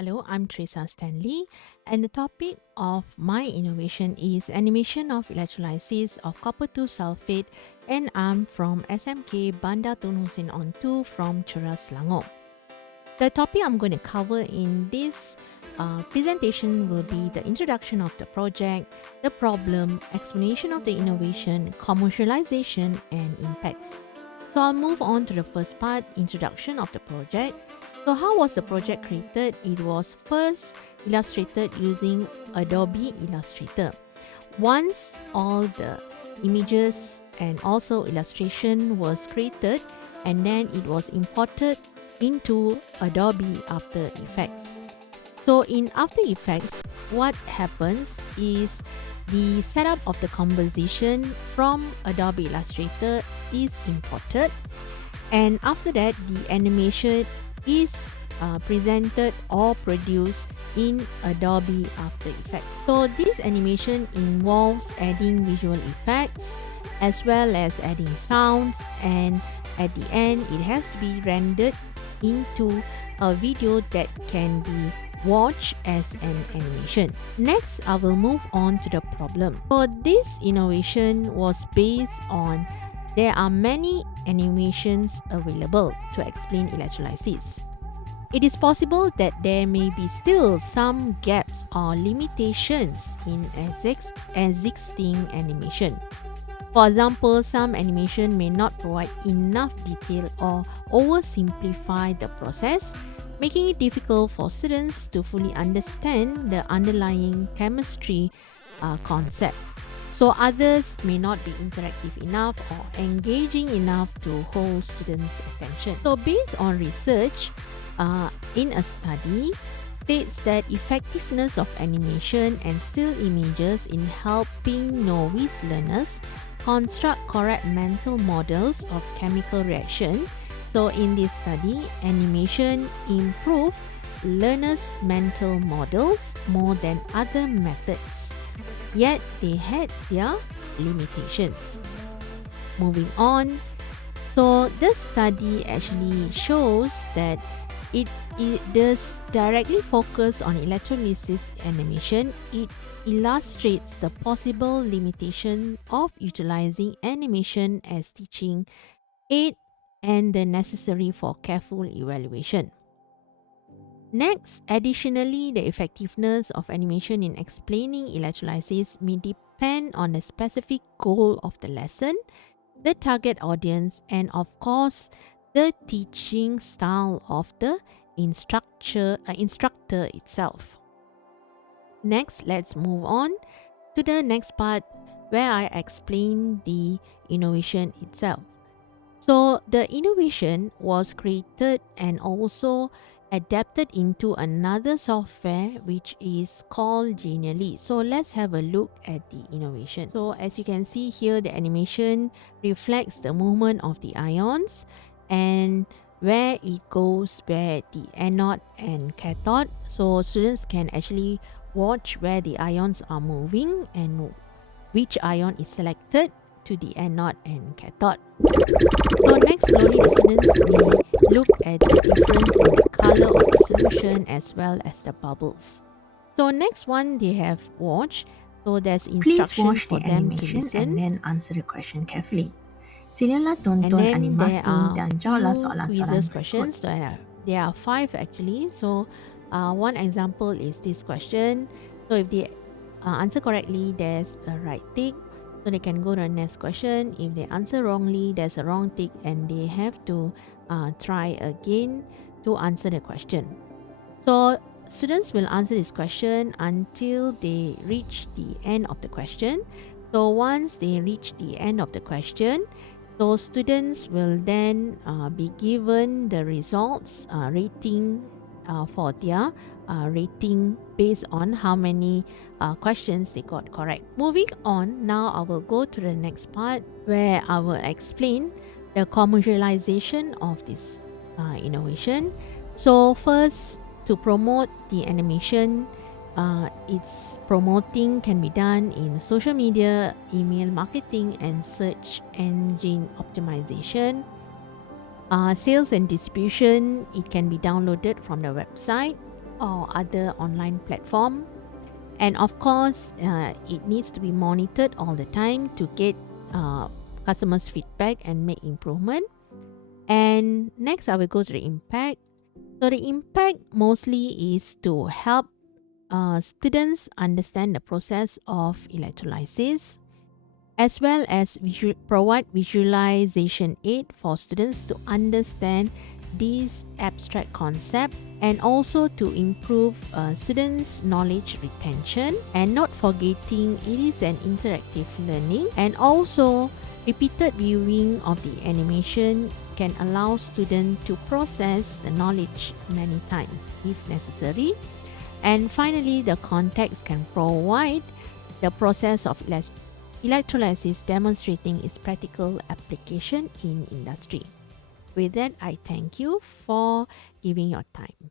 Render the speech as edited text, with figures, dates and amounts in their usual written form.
Hello, I'm Teresa Stanley, and the topic of my innovation is animation of electrolysis of copper 2 sulphate, and I'm from SMK Bandar Tun Hussein On 2 from Cheras, Selangor. The topic I'm going to cover in this presentation will be the introduction of the project, the problem, explanation of the innovation, commercialization, and impacts. So I'll move on to the first part, introduction of the project. So how was the project created? It was first illustrated using Adobe Illustrator. Once all the images and also illustration was created, and then it was imported into Adobe After Effects. So in After Effects, what happens is the setup of the composition from Adobe Illustrator is imported, and after that the animation is presented or produced in Adobe After Effects. So this animation involves adding visual effects as well as adding sounds, and at the end it has to be rendered into a video that can be watched as an animation. Next, I will move on to the problem. So this innovation was based on there are many animations available to explain electrolysis. It is possible that there may be still some gaps or limitations in existing animation. For example, some animation may not provide enough detail or oversimplify the process, making it difficult for students to fully understand the underlying chemistry concept. So others may not be interactive enough or engaging enough to hold students' attention. So based on research in a study, states that effectiveness of animation and still images in helping novice learners construct correct mental models of chemical reaction. So in this study, animation improved learners' mental models more than other methods, yet they had their limitations. Moving on, so this study actually shows that it does directly focus on electrolysis animation. It illustrates the possible limitation of utilizing animation as teaching aid and the necessary for careful evaluation. Next, additionally, the effectiveness of animation in explaining electrolysis may depend on the specific goal of the lesson, the target audience, and of course, the teaching style of the instructor itself. Next, let's move on to the next part where I explain the innovation itself. So the innovation was created and also adapted into another software which is called Genially. So let's have a look at the innovation. So as you can see here, the animation reflects the movement of the ions and where it goes, where the anode and cathode. So students can actually watch where the ions are moving and which ion is selected to the anode and cathode. So next, slowly the students may look at the difference in the color of the solution as well as the bubbles. So next one they have watched. So there's Please instruction watch for the them to animation listen. and then answer the question carefully. Silalah And tonton then there animasi are dan jawablah few soalan-soalan quizzes berikut. questions. So there are 5 actually. So one example is this question. So if they answer correctly, there's a right tick. So they can go to the next question. If they answer wrongly, there's a wrong tick and they have to try again to answer the question. So students will answer this question until they reach the end of the question. So once they reach the end of the question, so students will then be given the results rating for their rating based on how many questions they got correct. Moving on, now I will go to the next part where I will explain the commercialization of this innovation. So first, to promote the animation, its promoting can be done in social media, email marketing, and search engine optimization. Sales and distribution, it can be downloaded from the website. or other online platform. And of course, it needs to be monitored all the time to get customers' feedback and make improvement. And next, I will go to the impact. So the impact mostly is to help students understand the process of electrolysis, as well as provide visualization aid for students to understand this abstract concept, and also to improve students' knowledge retention, and not forgetting it is an interactive learning. And also repeated viewing of the animation can allow students to process the knowledge many times if necessary. And finally, the context can provide the process of electrolysis, demonstrating its practical application in industry. With that, I thank you for giving your time.